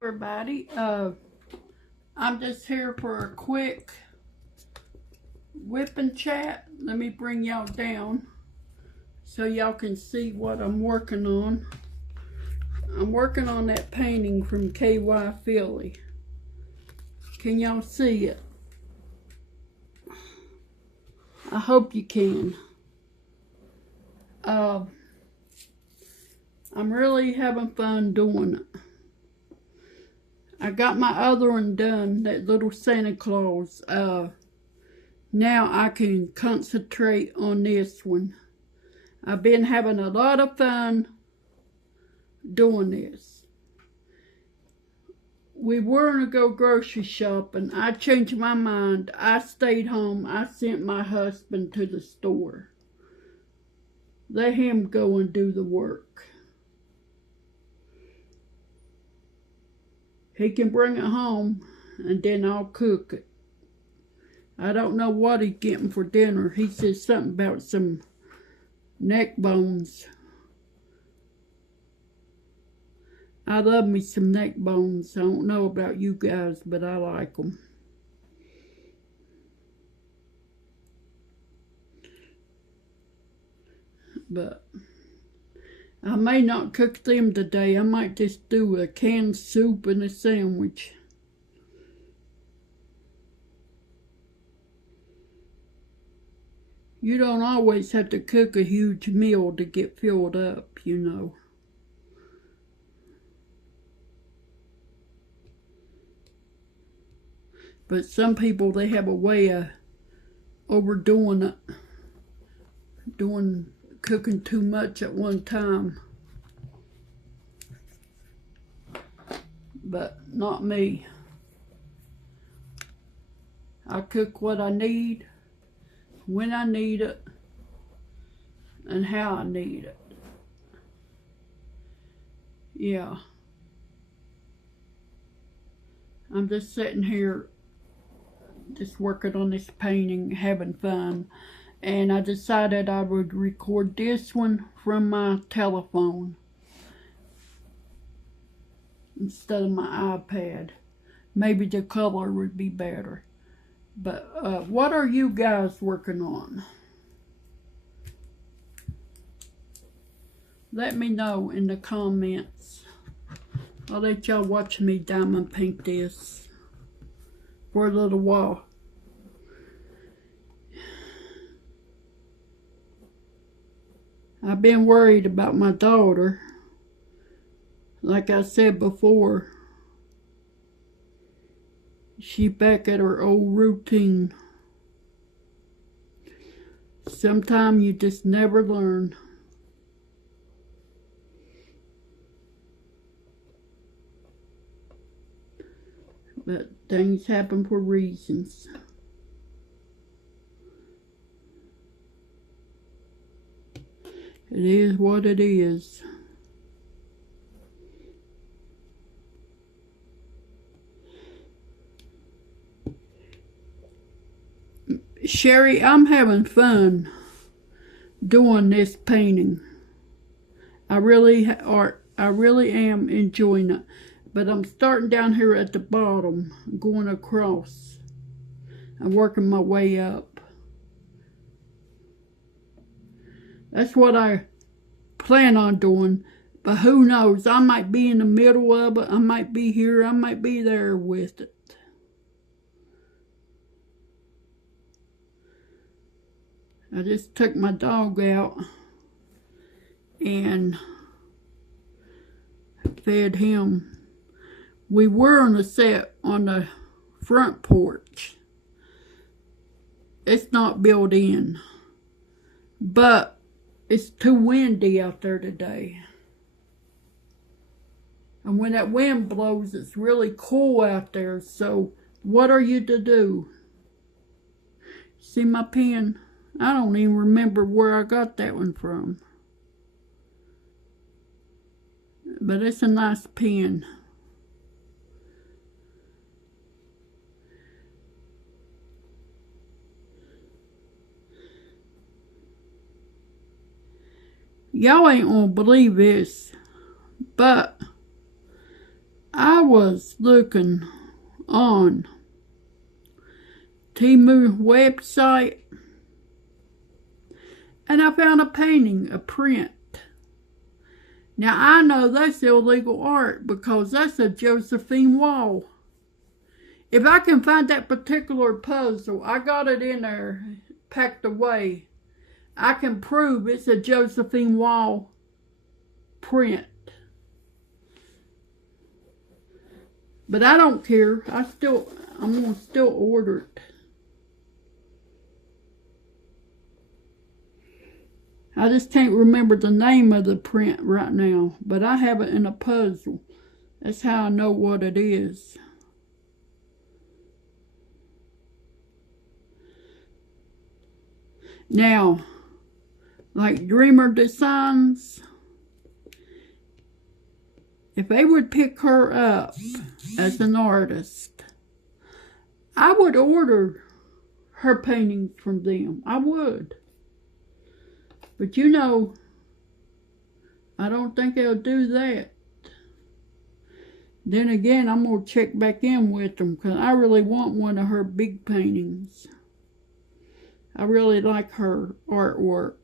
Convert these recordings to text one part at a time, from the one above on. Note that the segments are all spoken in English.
Everybody, I'm just here for a quick whip and chat. Let me bring y'all down so y'all can see what I'm working on. I'm working on that painting from KY Philly. Can y'all see it? I hope you can. I'm really having fun doing it. I got my other one done, that little Santa Claus. Now I can concentrate on this one. I've been having a lot of fun doing this. We were going to go grocery shopping. I changed my mind. I stayed home. I sent my husband to the store. Let him go and do the work. He can bring it home and then I'll cook it. I don't know what he's getting for dinner. He said something about some neck bones. I love me some neck bones. I don't know about you guys, but I like them. But I may not cook them today. I might just do a canned soup and a sandwich. You don't always have to cook a huge meal to get filled up, you know. But some people, they have a way of overdoing it. Cooking too much at one time. But not me. I cook what I need, when I need it, and how I need it. Yeah. I'm just sitting here, just working on this painting, having fun. And I decided I would record this one from my telephone instead of my iPad. Maybe the color would be better. But what are you guys working on? Let me know in the comments. I'll let y'all watch me diamond paint this for a little while. I've been worried about my daughter. Like I said before, she's back at her old routine. Sometimes you just never learn. But things happen for reasons. It is what it is. Sherry, I'm having fun doing this painting. I really am enjoying it. But I'm starting down here at the bottom, going across. I'm working my way up. That's what I plan on doing, but who knows? I might be in the middle of it. I might be here. I might be there with it. I just took my dog out and fed him. We were on the set on the front porch. It's not built in, but it's too windy out there today. And when that wind blows, it's really cool out there. So what are you to do? See my pen? I don't even remember where I got that one from. But it's a nice pen. Y'all ain't gonna believe this, but I was looking on Temu website and I found a painting, a print. Now I know that's illegal art because that's a Josephine wall. If I can find that particular puzzle, I got it in there, packed away. I can prove it's a Josephine wall print. But I don't care. I'm gonna still order it. I just can't remember the name of the print right now, but I have it in a puzzle. That's how I know what it is. Now, like Dreamer Designs, if they would pick her up as an artist, I would order her paintings from them. I would. But you know, I don't think they'll do that. Then again, I'm going to check back in with them because I really want one of her big paintings. I really like her artwork.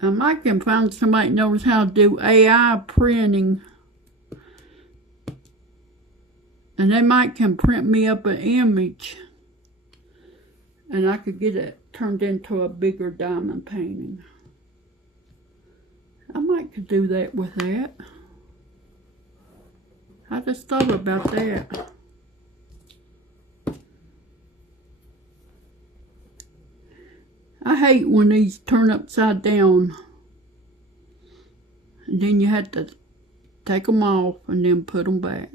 I might can find somebody that knows how to do AI printing. And they might can print me up an image. And I could get it turned into a bigger diamond painting. I might could do that with that. I just thought about that. I hate when these turn upside down. And then you have to take them off and then put them back.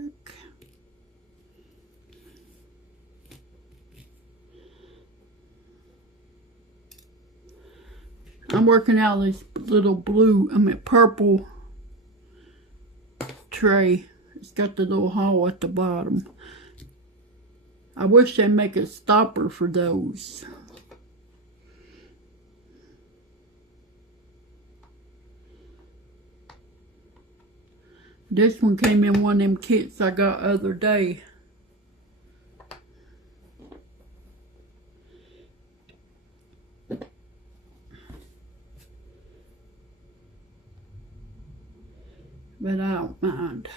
I'm working out this little purple tray. It's got the little hole at the bottom. I wish they'd make a stopper for those. This one came in one of them kits I got the other day. But I don't mind.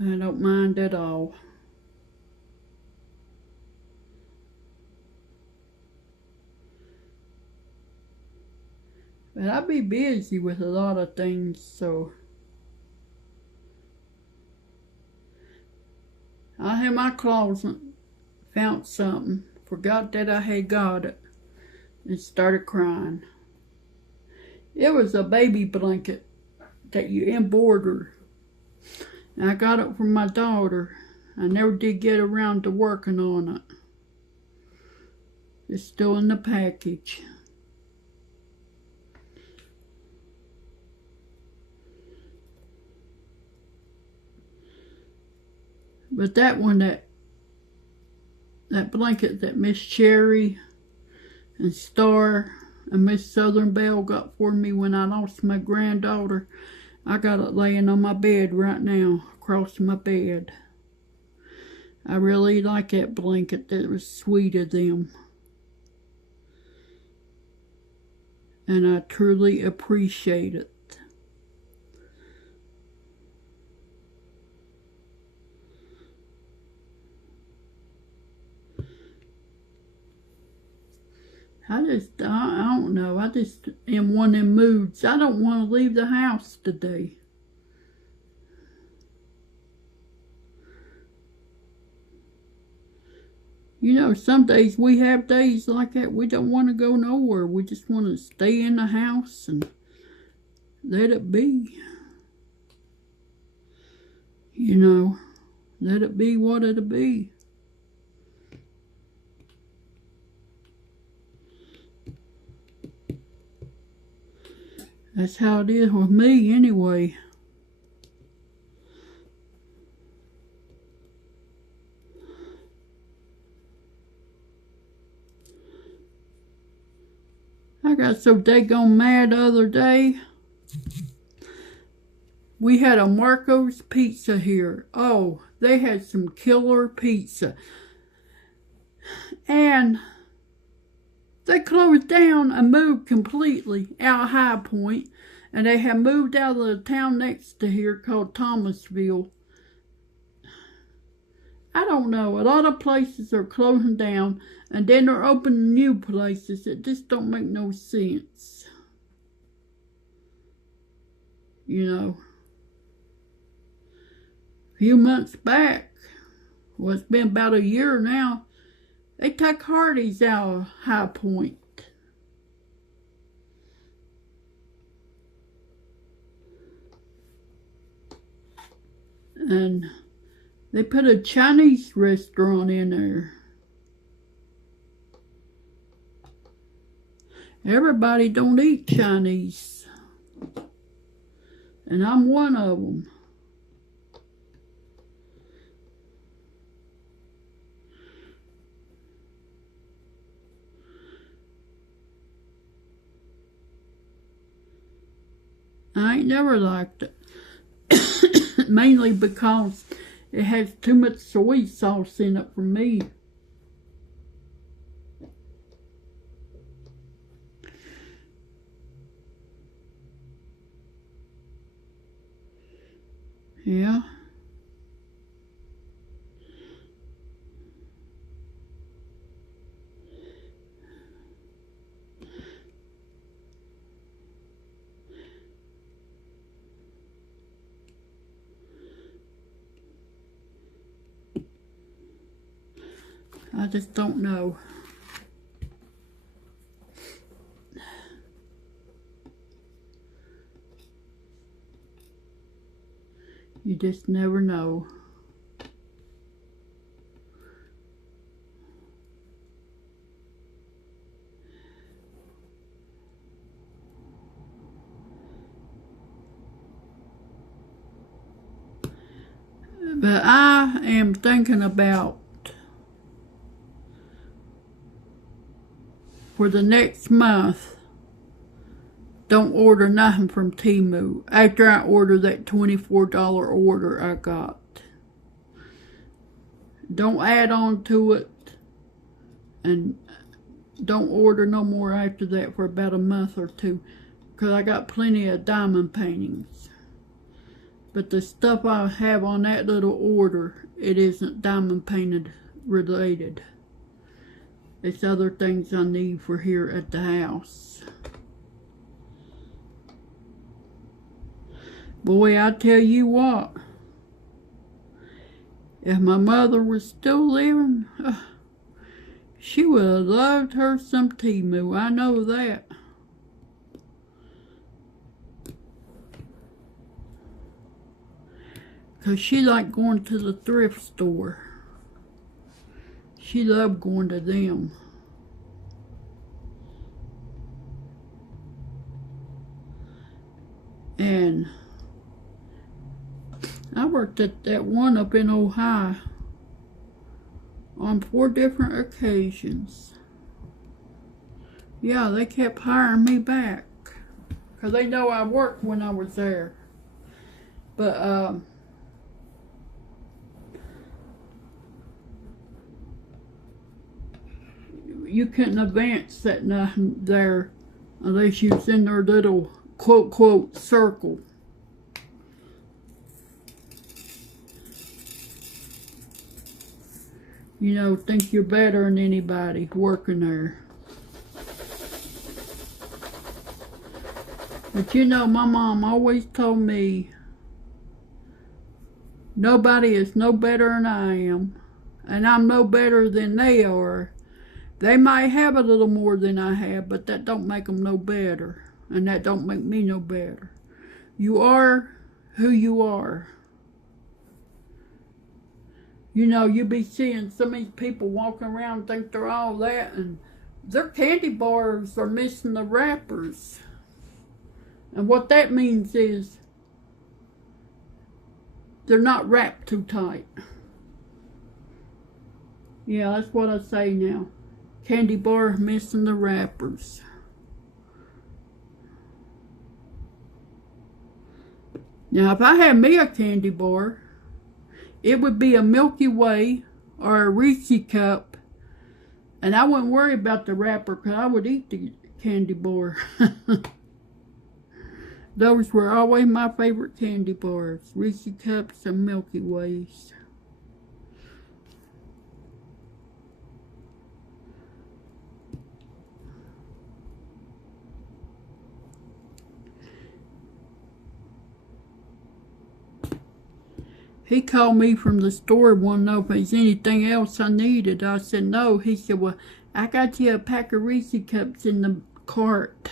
I don't mind at all. But I be busy with a lot of things, so I had my closet, found something, forgot that I had got it, and started crying. It was a baby blanket that you embroider. And I got it from my daughter. I never did get around to working on it. It's still in the package. But that one, that blanket that Miss Cherry and Star and Miss Southern Belle got for me when I lost my granddaughter, I got it laying on my bed right now, across my bed. I really like that blanket. That was sweet of them. And I truly appreciate it. I don't know. I just am one of them moods. I don't want to leave the house today. You know, some days we have days like that. We don't want to go nowhere. We just want to stay in the house and let it be. You know, let it be what it'll be. That's how it is with me anyway. I got so daggone mad the other day. We had a Marco's Pizza here. Oh, they had some killer pizza. And they closed down and moved completely out of High Point. And they have moved out of the town next to here called Thomasville. I don't know. A lot of places are closing down. And then they're opening new places. It just don't make no sense. You know. A few months back. Well, it's been about a year now. They took Hardee's out of High Point. And they put a Chinese restaurant in there. Everybody don't eat Chinese. And I'm one of them. I ain't never liked it. Mainly because it has too much soy sauce in it for me. Yeah. I just don't know. You just never know. But I am thinking about for the next month, don't order nothing from Temu after I order that $24 order I got. Don't add on to it, and don't order no more after that for about a month or two, because I got plenty of diamond paintings. But the stuff I have on that little order, it isn't diamond painted related. It's other things I need for here at the house. Boy, I tell you what. If my mother was still living, she would have loved her some Temu. I know that. Because she liked going to the thrift store. She loved going to them. And I worked at that one up in Ohio on 4 different occasions. Yeah, they kept hiring me back. Because they know I worked when I was there. But, you couldn't advance that nothing there unless you was in their little quote circle. You know, think you're better than anybody working there. But you know, my mom always told me nobody is no better than I am, and I'm no better than they are. They might have a little more than I have, but that don't make them no better. And that don't make me no better. You are who you are. You know, you be seeing some of these people walking around and think they're all that, and their candy bars are missing the wrappers. And what that means is they're not wrapped too tight. Yeah, that's what I say now. Candy bar missing the wrappers. Now, if I had me a candy bar, it would be a Milky Way or a Reese's cup, and I wouldn't worry about the wrapper because I would eat the candy bar. Those were always my favorite candy bars, Reese's cups and Milky Ways. He called me from the store, wanted to know if there's anything else I needed. I said no. He said, well, I got you a pack of Reese's cups in the cart.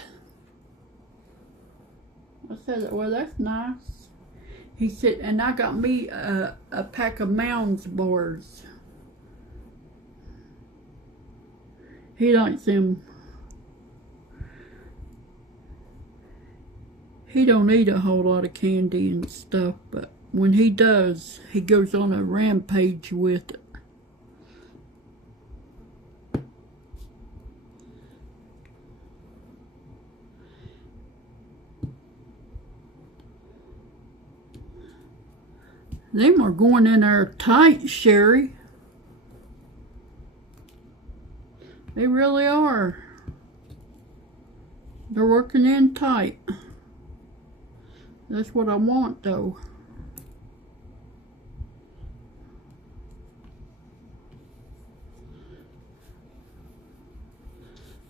I said, well, that's nice. He said, and I got me a pack of Mounds bars. He likes them. He don't eat a whole lot of candy and stuff, but when he does, he goes on a rampage with it. Them are going in there tight, Sherry. They really are. They're working in tight. That's what I want, though.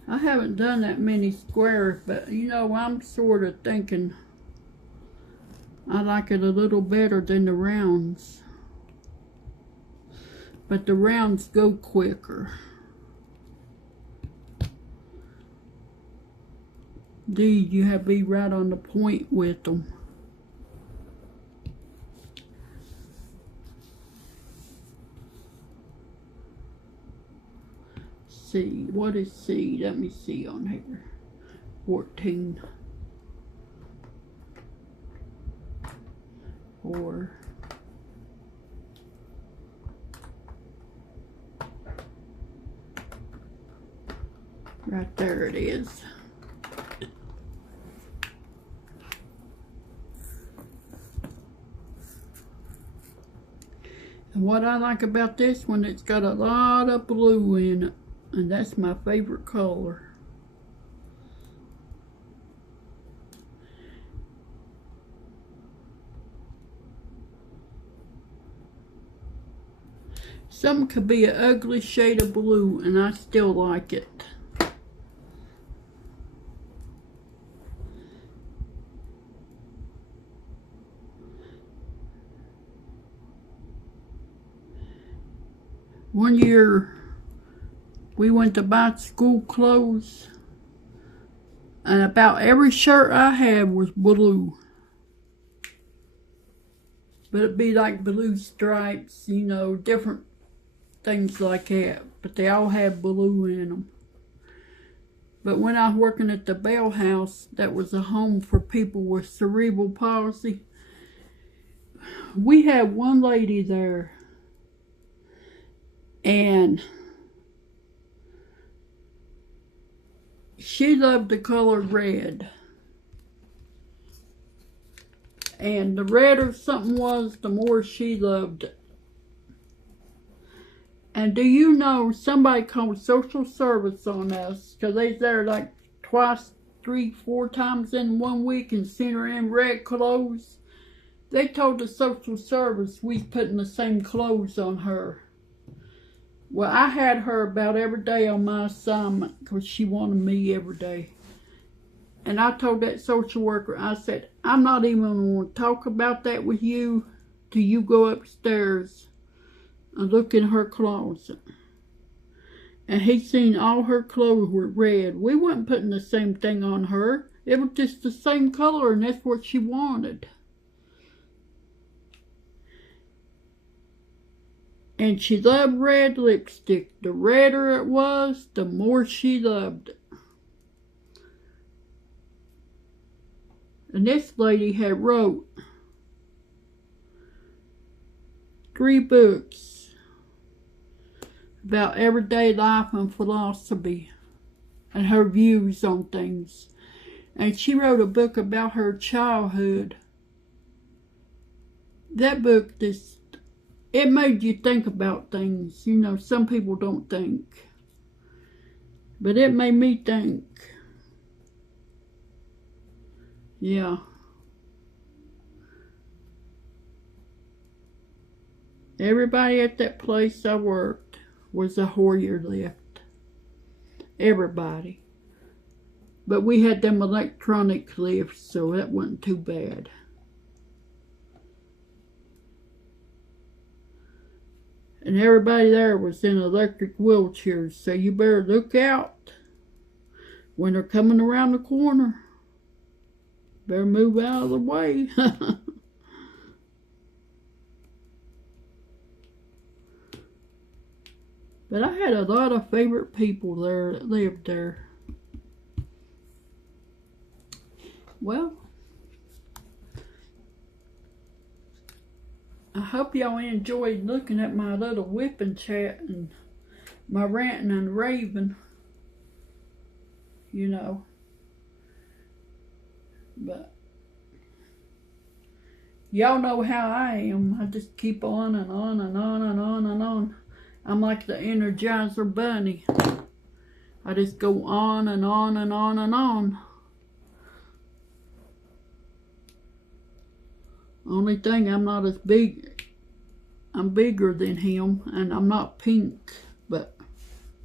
I haven't done that many squares, but you know, I'm sort of thinking I like it a little better than the rounds. But the rounds go quicker. These, you have to be right on the point with them. See, what is C? Let me see on here. 14. 4. Right there it is. And what I like about this one, it's got a lot of blue in it. And that's my favorite color. Some could be an ugly shade of blue and I still like it. One year we went to buy school clothes and about every shirt I had was blue. But it'd be like blue stripes, you know, different things like that. But they all had blue in them. But when I was working at the Bell House, that was a home for people with cerebral palsy, we had one lady there. And she loved the color red. And the redder something was, the more she loved it. And do you know, somebody called social service on us, because they was there like twice, 3, 4 times in 1 week and seen her in red clothes. They told the social service we was putting the same clothes on her. Well, I had her about every day on my assignment because she wanted me every day. And I told that social worker, I said, I'm not even going to talk about that with you till you go upstairs and look in her closet. And he seen all her clothes were red. We wasn't putting the same thing on her. It was just the same color, and that's what she wanted. And she loved red lipstick. The redder it was, the more she loved it. And this lady had wrote 3 books about everyday life and philosophy and her views on things. And she wrote a book about her childhood. That book just, it made you think about things. You know, some people don't think. But it made me think. Yeah. Everybody at that place I worked was a Hoyer lift. Everybody. But we had them electronic lifts, so that wasn't too bad. And everybody there was in electric wheelchairs, so you better look out when they're coming around the corner. Better move out of the way. But I had a lot of favorite people there that lived there. Well, I hope y'all enjoyed looking at my little whipping chat and my ranting and raving, you know. But y'all know how I am. I just keep on and on and on and on and on. I'm like the Energizer Bunny. I just go on and on and on and on. Only thing, I'm not as big. I'm bigger than him, and I'm not pink. But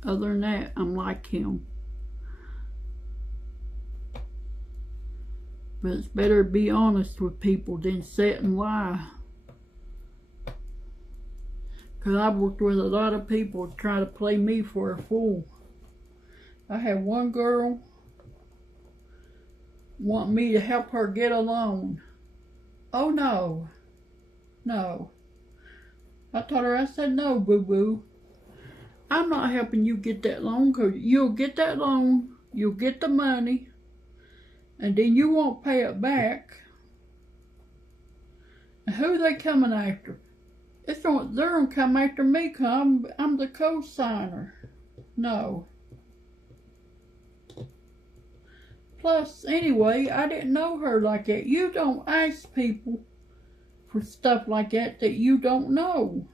other than that, I'm like him. But it's better to be honest with people than sit and lie. Because I've worked with a lot of people to try to play me for a fool. I had one girl want me to help her get a loan. Oh, no. No. I told her, I said, no, boo-boo. I'm not helping you get that loan, because you'll get that loan, you'll get the money, and then you won't pay it back. And who are they coming after? They're going to come after me because I'm the co-signer. No. Plus, anyway, I didn't know her like that. You don't ask people for stuff like that you don't know.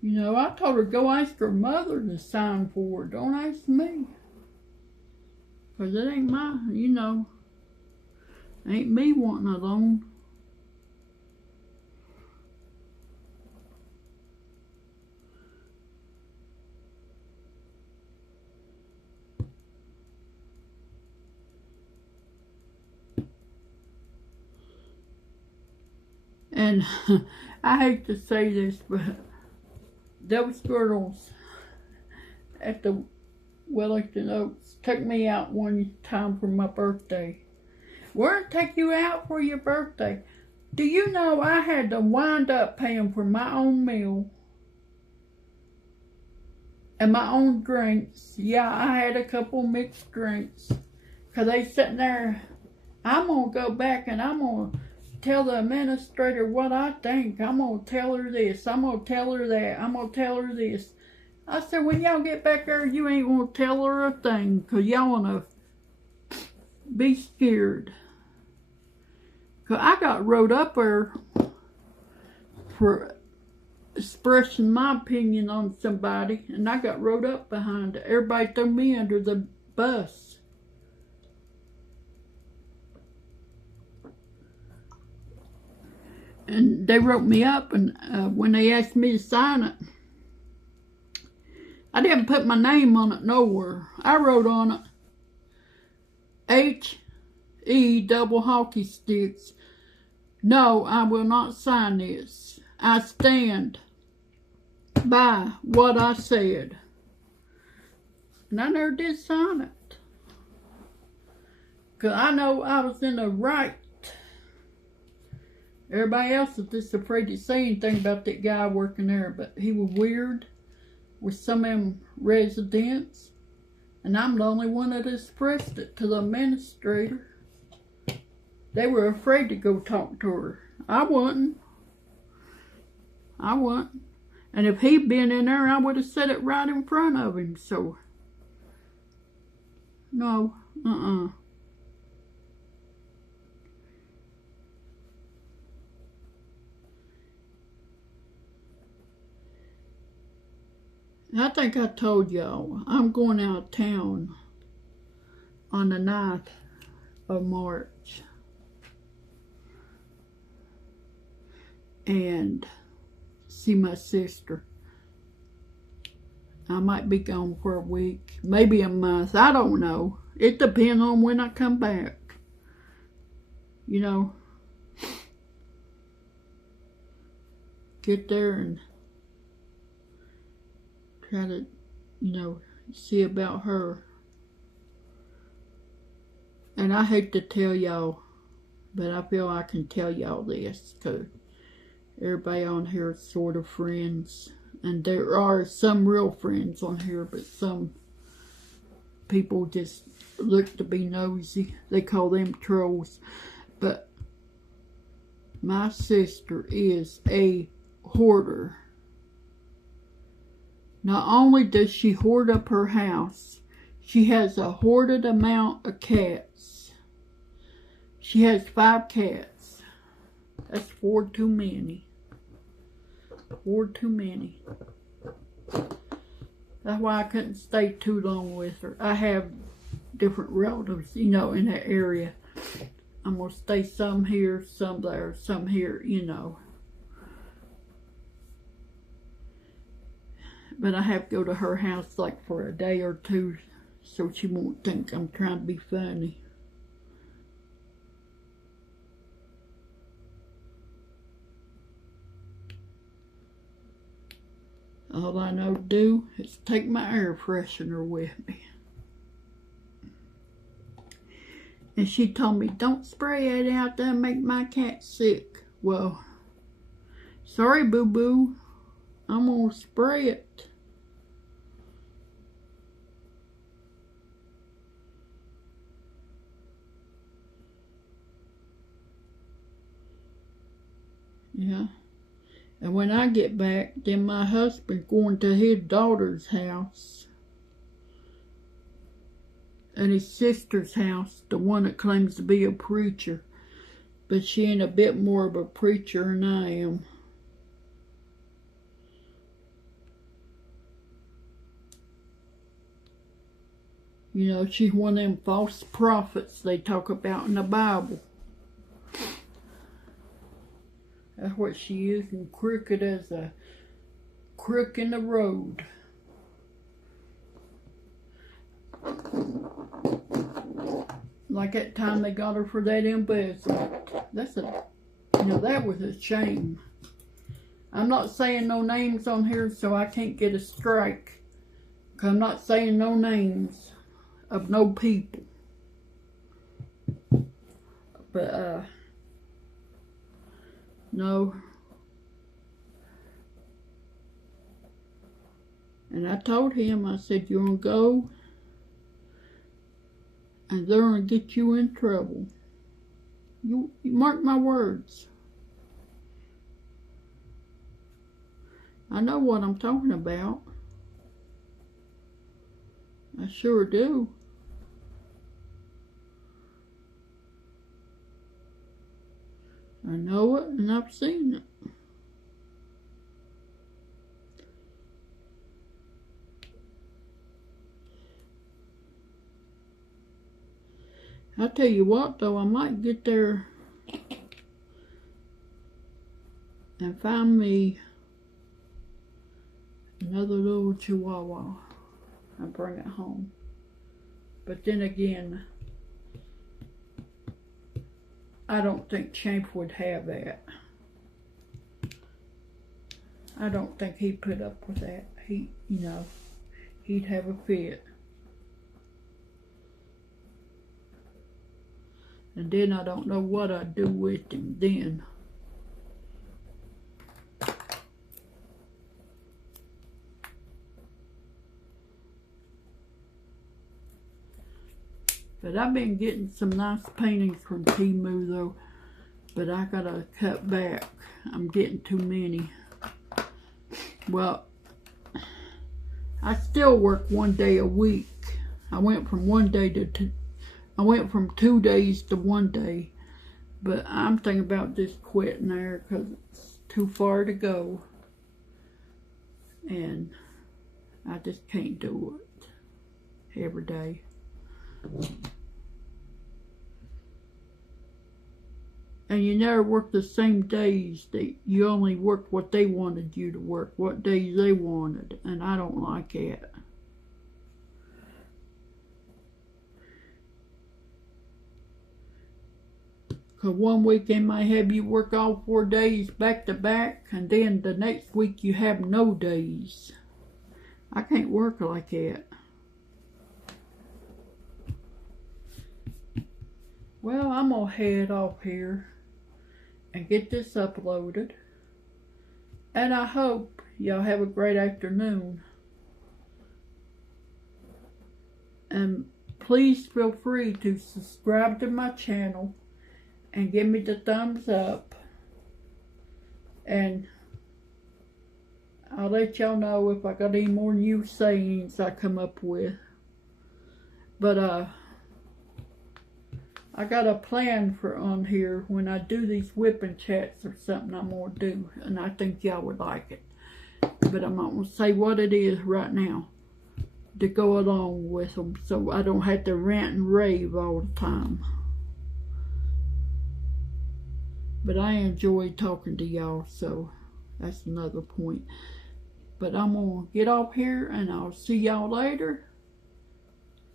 You know, I told her, go ask her mother to sign for it. Don't ask me. Because it ain't my, you know, ain't me wanting a loan. And I hate to say this, but those girls at the Wellington Oaks took me out one time for my birthday. We're going to take you out for your birthday. Do you know I had to wind up paying for my own meal and my own drinks? Yeah, I had a couple mixed drinks. Because they sitting there, I'm going to go back and I'm going to tell the administrator what I think. I'm going to tell her this. I'm going to tell her that. I'm going to tell her this. I said, when y'all get back there, you ain't going to tell her a thing. Because y'all want to be scared. Because I got wrote up there for expressing my opinion on somebody. And I got wrote up behind it. Everybody threw me under the bus. And they wrote me up, and when they asked me to sign it, I didn't put my name on it nowhere. I wrote on it, H-E double hockey sticks. No, I will not sign this. I stand by what I said. And I never did sign it. Because I know I was in the right. Everybody else was just afraid to say anything about that guy working there, but he was weird with some of them residents. And I'm the only one that expressed it to the administrator. They were afraid to go talk to her. I wasn't. And if he'd been in there, I would have said it right in front of him. So, no, I think I told y'all, I'm going out of town on the 9th of March. And see my sister. I might be gone for a week, maybe a month. I don't know. It depends on when I come back. You know, get there and try to, you know, see about her. And I hate to tell y'all, but I feel I can tell y'all this because everybody on here is sort of friends. And there are some real friends on here, but some people just look to be nosy. They call them trolls. But my sister is a hoarder. Not only does she hoard up her house, she has a hoarded amount of cats. She has 5 cats. That's 4 too many. 4 too many. That's why I couldn't stay too long with her. I have different relatives, you know, in that area. I'm going to stay some here, some there, some here, you know. But I have to go to her house like for a day or two so she won't think I'm trying to be funny. All I know to do is take my air freshener with me. And she told me, don't spray it out there and make my cat sick. Well, sorry, boo-boo. I'm going to spray it. Yeah. And when I get back, then my husband going to his daughter's house. And his sister's house, the one that claims to be a preacher. But she ain't a bit more of a preacher than I am. You know, she's one of them false prophets they talk about in the Bible. That's what she is, and crooked as a crook in the road. Like that time they got her for that embezzlement. That was a shame. I'm not saying no names on here so I can't get a strike. 'Cause I'm not saying no names of no people. But, no. And I told him, I said, you're going to go and they're going to get you in trouble. You mark my words. I know what I'm talking about. I sure do. I know it and I've seen it. I tell you what though, I might get there and find me another little chihuahua and bring it home. But then again, I don't think Champ would have that. I don't think he'd put up with that. He'd have a fit. And then I don't know what I'd do with him then. But I've been getting some nice paintings from Temu though. But I gotta cut back. I'm getting too many. Well, I still work 1 day a week. I went from 1 day to I went from 2 days to 1 day. But I'm thinking about just quitting there because it's too far to go. And I just can't do it every day. And you never work the same days. You only work what they wanted you to work, what days they wanted. And I don't like it. Because 1 week they might have you work all 4 days back to back, and then the next week you have no days. I can't work like that. Well, I'm going to head off here and get this uploaded. And I hope y'all have a great afternoon. And please feel free to subscribe to my channel and give me the thumbs up. And I'll let y'all know if I got any more new sayings I come up with. But I got a plan for on here when I do these whipping chats or something I'm going to do. And I think y'all would like it. But I'm not going to say what it is right now to go along with them, so I don't have to rant and rave all the time. But I enjoy talking to y'all, so that's another point. But I'm going to get off here, and I'll see y'all later.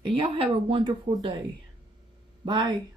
And y'all have a wonderful day. Bye.